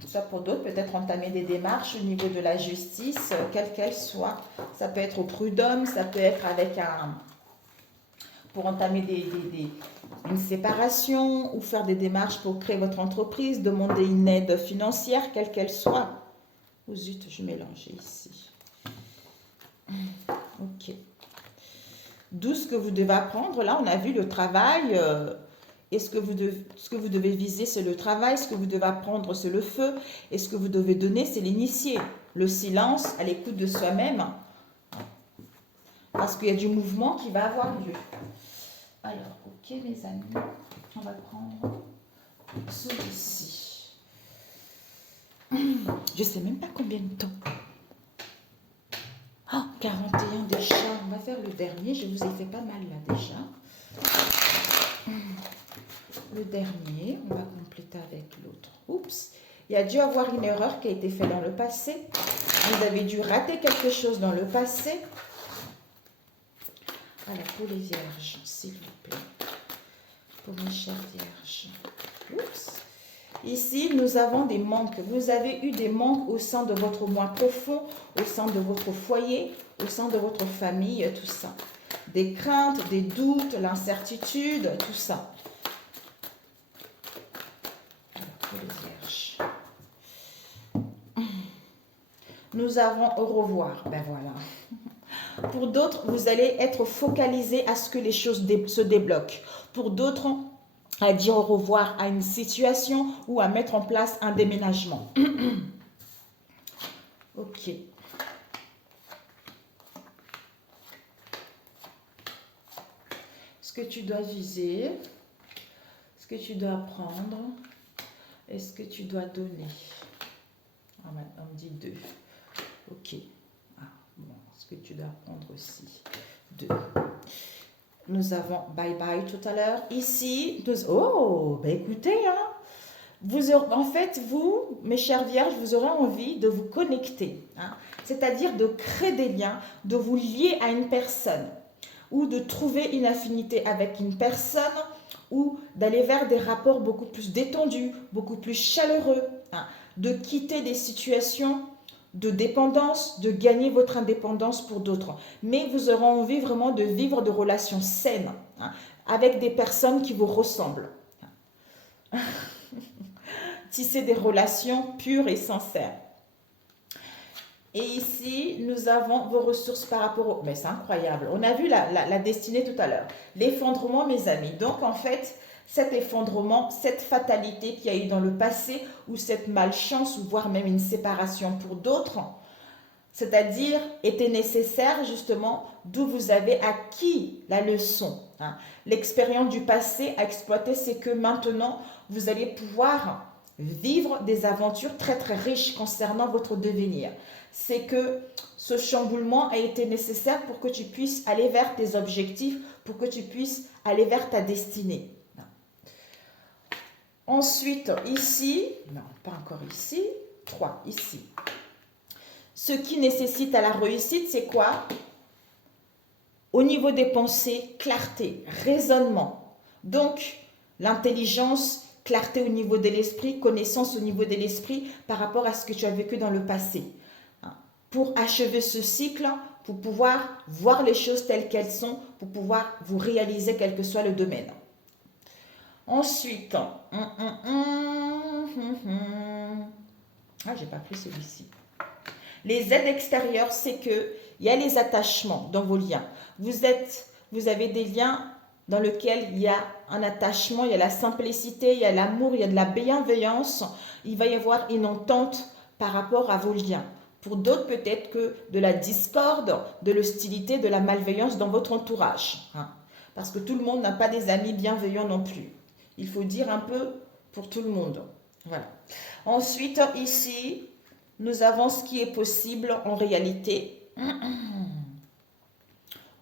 Ça pour d'autres, peut-être entamer des démarches au niveau de la justice, quelle qu'elle soit. Ça peut être au prud'homme, ça peut être avec pour entamer une séparation ou faire des démarches pour créer votre entreprise, demander une aide financière, quelle qu'elle soit. Oh zut, je mélangeais ici. Ok. D'où ce que vous devez apprendre. Là, on a vu le travail. Et ce que vous devez viser, c'est le travail. Ce que vous devez apprendre, c'est le feu. Et ce que vous devez donner, c'est l'initié. Le silence, à l'écoute de soi-même. Parce qu'il y a du mouvement qui va avoir lieu. Alors, ok, mes amis. On va prendre celui-ci. Je ne sais même pas combien de temps. Oh, 41 déjà. On va faire le dernier. Je vous ai fait pas mal là déjà. Le dernier, on va compléter avec l'autre. Oups, il y a dû avoir une erreur qui a été faite dans le passé. Vous avez dû rater quelque chose dans le passé. Alors, pour les vierges, s'il vous plaît. Pour mes chères vierges. Oups. Ici, nous avons des manques. Vous avez eu des manques au sein de votre moi profond, au sein de votre foyer, au sein de votre famille, tout ça. Des craintes, des doutes, l'incertitude, tout ça. Les vierges. Nous avons au revoir. Ben voilà. Pour d'autres, vous allez être focalisé à ce que les choses se débloquent. Pour d'autres, à dire au revoir à une situation ou à mettre en place un déménagement. Ok. Ce que tu dois viser, ce que tu dois apprendre, et ce que tu dois donner. Ah, on me dit 2. Ok. Ah, bon, ce que tu dois apprendre aussi. 2. Nous avons bye bye tout à l'heure. Ici, ben écoutez, en fait, vous, mes chères vierges, vous aurez envie de vous connecter. C'est-à-dire de créer des liens, de vous lier à une personne ou de trouver une affinité avec une personne ou d'aller vers des rapports beaucoup plus détendus, beaucoup plus chaleureux, de quitter des situations de dépendance, de gagner votre indépendance pour d'autres. Mais vous aurez envie vraiment de vivre de relations saines, avec des personnes qui vous ressemblent. Tisser des relations pures et sincères. Et ici, nous avons vos ressources par rapport au... Mais c'est incroyable. On a vu la destinée tout à l'heure. L'effondrement, mes amis. Donc, en fait, cet effondrement, cette fatalité qu'il y a eu dans le passé, ou cette malchance, ou voire même une séparation pour d'autres, c'est-à-dire était nécessaire justement, d'où vous avez acquis la leçon. L'expérience du passé à exploiter, c'est que maintenant, vous allez pouvoir vivre des aventures très très riches concernant votre devenir. C'est que ce chamboulement a été nécessaire pour que tu puisses aller vers tes objectifs, pour que tu puisses aller vers ta destinée. Ensuite, ici, non, pas encore ici, 3, ici. Ce qui nécessite à la réussite, c'est quoi? Au niveau des pensées, clarté, raisonnement. Donc, l'intelligence, clarté au niveau de l'esprit, connaissance au niveau de l'esprit par rapport à ce que tu as vécu dans le passé. Pour achever ce cycle, pour pouvoir voir les choses telles qu'elles sont, pour pouvoir vous réaliser quel que soit le domaine. Ensuite, ah, j'ai pas pris celui-ci. Les aides extérieures, c'est que il y a les attachements dans vos liens. Vous avez des liens dans lesquels il y a un attachement, il y a la simplicité, il y a l'amour, il y a de la bienveillance. Il va y avoir une entente par rapport à vos liens. Pour d'autres, peut-être que de la discorde, de l'hostilité, de la malveillance dans votre entourage. Parce que tout le monde n'a pas des amis bienveillants non plus. Il faut dire un peu pour tout le monde. Voilà. Ensuite, ici, nous avons ce qui est possible en réalité.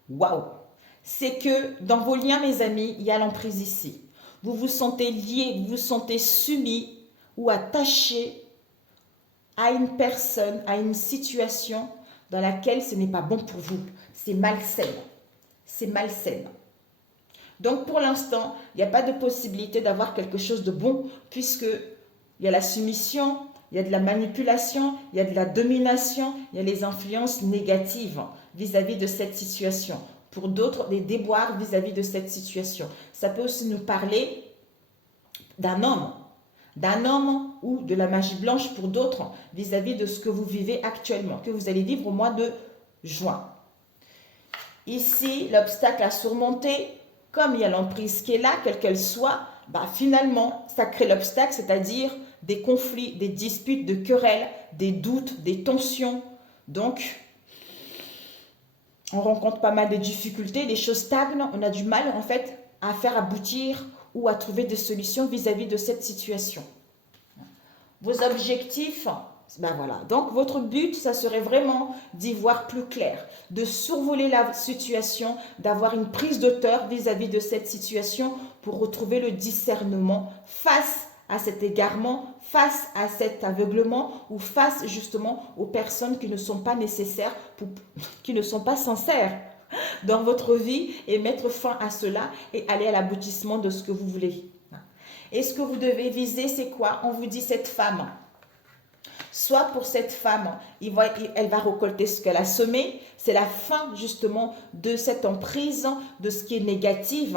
Waouh! C'est que dans vos liens, mes amis, il y a l'emprise ici. Vous vous sentez lié, vous vous sentez soumis ou attaché à une personne, à une situation dans laquelle ce n'est pas bon pour vous. C'est malsain. C'est malsain. Donc pour l'instant, il n'y a pas de possibilité d'avoir quelque chose de bon puisque il y a la soumission, il y a de la manipulation, il y a de la domination, il y a les influences négatives vis-à-vis de cette situation. Pour d'autres, des déboires vis-à-vis de cette situation. Ça peut aussi nous parler d'un homme ou de la magie blanche pour d'autres vis-à-vis de ce que vous vivez actuellement, que vous allez vivre au mois de juin. Ici, l'obstacle à surmonter, comme il y a l'emprise qui est là, quelle qu'elle soit, finalement, ça crée l'obstacle, c'est-à-dire des conflits, des disputes, des querelles, des doutes, des tensions. Donc, on rencontre pas mal de difficultés, les choses stagnent, on a du mal en fait à faire aboutir ou à trouver des solutions vis-à-vis de cette situation. Vos objectifs, voilà. Donc votre but, ça serait vraiment d'y voir plus clair, de survoler la situation, d'avoir une prise de hauteur vis-à-vis de cette situation pour retrouver le discernement face à cet égarement, face à cet aveuglement ou face justement aux personnes qui ne sont pas nécessaires, qui ne sont pas sincères dans votre vie et mettre fin à cela et aller à l'aboutissement de ce que vous voulez. Et ce que vous devez viser, c'est quoi? On vous dit cette femme. Soit pour cette femme, elle va récolter ce qu'elle a semé. C'est la fin justement de cette emprise, de ce qui est négatif.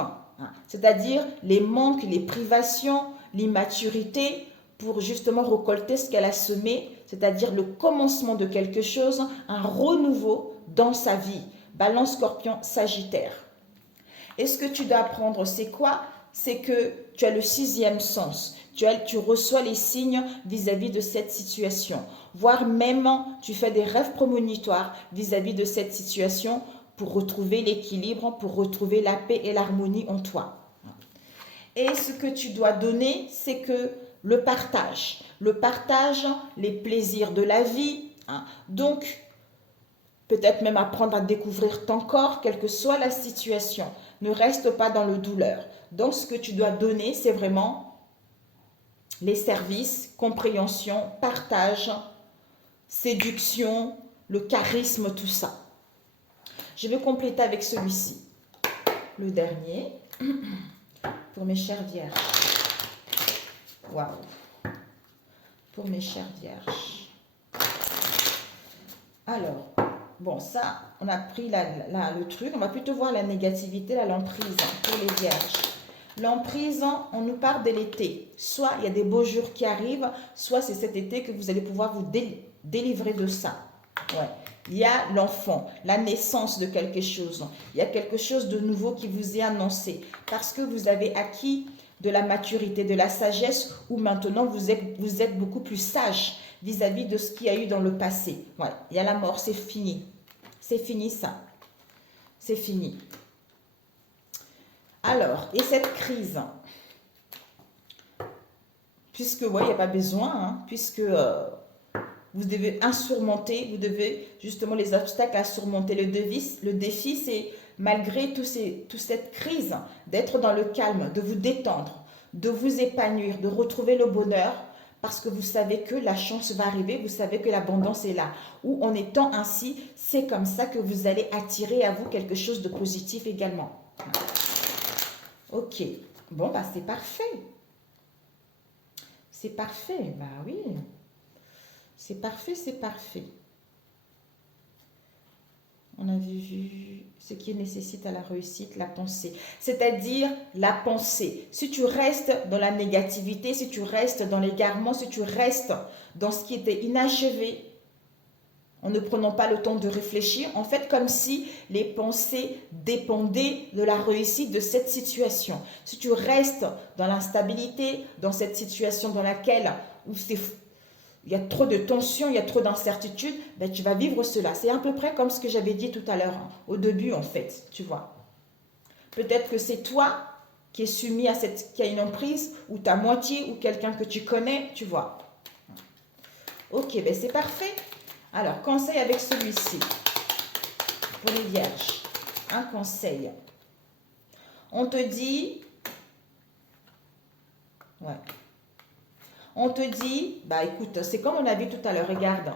C'est-à-dire les manques, les privations, l'immaturité pour justement récolter ce qu'elle a semé. C'est-à-dire le commencement de quelque chose, un renouveau dans sa vie. Balance, Scorpion, Sagittaire. Et ce que tu dois apprendre, c'est quoi? C'est que tu as le sixième sens. Tu reçois les signes vis-à-vis de cette situation. Voire même, tu fais des rêves prémonitoires vis-à-vis de cette situation pour retrouver l'équilibre, pour retrouver la paix et l'harmonie en toi. Et ce que tu dois donner, c'est que le partage, les plaisirs de la vie. Donc, peut-être même apprendre à découvrir ton corps, quelle que soit la situation. Ne reste pas dans le douleur. Donc, ce que tu dois donner, c'est vraiment les services, compréhension, partage, séduction, le charisme, tout ça. Je vais compléter avec celui-ci. Le dernier, pour mes chères vierges. Waouh! Pour mes chères vierges. Alors, bon, ça, on a pris le truc. On va plutôt voir la négativité, l'emprise pour les vierges. L'emprise, on nous parle de l'été. Soit il y a des beaux jours qui arrivent, soit c'est cet été que vous allez pouvoir vous délivrer de ça. Ouais. Il y a l'enfant, la naissance de quelque chose. Il y a quelque chose de nouveau qui vous est annoncé. Parce que vous avez acquis de la maturité, de la sagesse, où maintenant vous êtes beaucoup plus sage vis-à-vis de ce qu'il y a eu dans le passé. Ouais. Il y a la mort, c'est fini. C'est fini ça. C'est fini. Alors, et cette crise, puisque, il n'y a pas besoin, puisque vous devez insurmonter, vous devez justement les obstacles à surmonter. Le défi, c'est malgré toute cette crise, d'être dans le calme, de vous détendre, de vous épanouir, de retrouver le bonheur, parce que vous savez que la chance va arriver, vous savez que l'abondance est là. Ou en étant ainsi, c'est comme ça que vous allez attirer à vous quelque chose de positif également. Ok, bon, c'est parfait. C'est parfait, oui. C'est parfait, c'est parfait. On avait vu ce qui nécessite à la réussite, la pensée. C'est-à-dire la pensée. Si tu restes dans la négativité, si tu restes dans l'égarement, si tu restes dans ce qui était inachevé, en ne prenant pas le temps de réfléchir, en fait, comme si les pensées dépendaient de la réussite de cette situation. Si tu restes dans l'instabilité, dans cette situation dans laquelle il y a trop de tension, il y a trop d'incertitude, ben, tu vas vivre cela. C'est à peu près comme ce que j'avais dit tout à l'heure, hein, au début en fait, tu vois. Peut-être que c'est toi qui es soumis à qui a une emprise, ou ta moitié, ou quelqu'un que tu connais, tu vois. Ok, ben c'est parfait. Alors, conseil avec celui-ci, pour les vierges. Un conseil. On te dit... Ouais. On te dit, bah écoute, c'est comme on a vu tout à l'heure, regarde.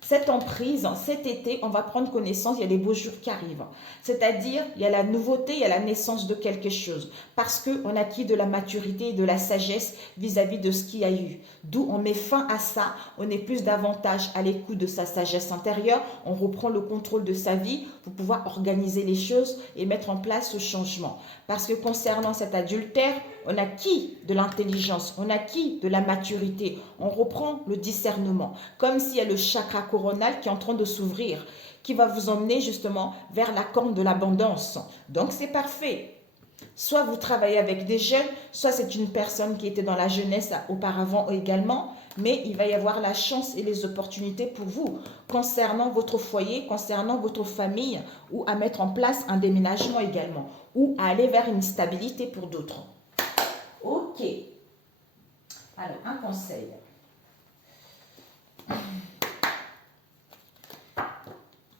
Cette emprise, cet été, on va prendre connaissance, il y a des beaux jours qui arrivent. C'est-à-dire, il y a la nouveauté, il y a la naissance de quelque chose. Parce qu'on acquis de la maturité et de la sagesse vis-à-vis de ce qu'il y a eu. D'où on met fin à ça, on est plus davantage à l'écoute de sa sagesse intérieure, on reprend le contrôle de sa vie pour pouvoir organiser les choses et mettre en place ce changement. Parce que concernant cet adultère, on acquis de l'intelligence, on acquis de la maturité, on reprend le discernement. Comme s'il y a le chakra coronal qui est en train de s'ouvrir, qui va vous emmener justement vers la corne de l'abondance. Donc c'est parfait. Soit vous travaillez avec des jeunes, soit c'est une personne qui était dans la jeunesse auparavant également, mais il va y avoir la chance et les opportunités pour vous concernant votre foyer, concernant votre famille, ou à mettre en place un déménagement également, ou à aller vers une stabilité pour d'autres. Ok. Alors, un conseil.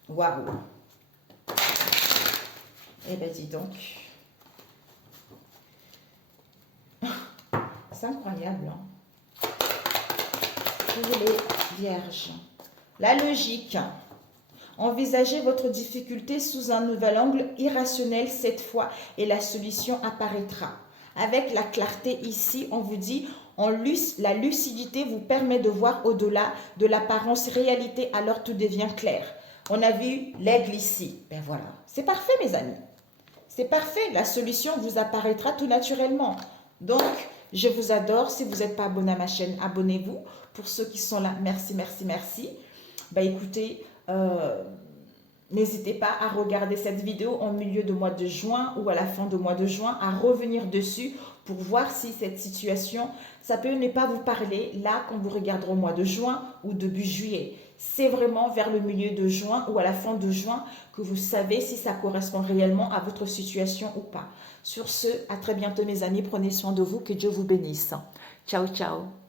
Waouh. Eh bien, dis donc. C'est incroyable. Hein? Pour les vierges. La logique. Envisagez votre difficulté sous un nouvel angle irrationnel cette fois et la solution apparaîtra. Avec la clarté ici, on vous dit, la lucidité vous permet de voir au-delà de l'apparence réalité, alors tout devient clair. On a vu l'aigle ici. Ben voilà, c'est parfait mes amis. C'est parfait, la solution vous apparaîtra tout naturellement. Donc, je vous adore. Si vous n'êtes pas abonné à ma chaîne, abonnez-vous. Pour ceux qui sont là, merci, merci, merci. Ben écoutez, n'hésitez pas à regarder cette vidéo en milieu de mois de juin ou à la fin de mois de juin, à revenir dessus pour voir si cette situation, ça peut ne pas vous parler là quand vous regarderez au mois de juin ou début juillet. C'est vraiment vers le milieu de juin ou à la fin de juin que vous savez si ça correspond réellement à votre situation ou pas. Sur ce, à très bientôt mes amis, prenez soin de vous, que Dieu vous bénisse. Ciao, ciao.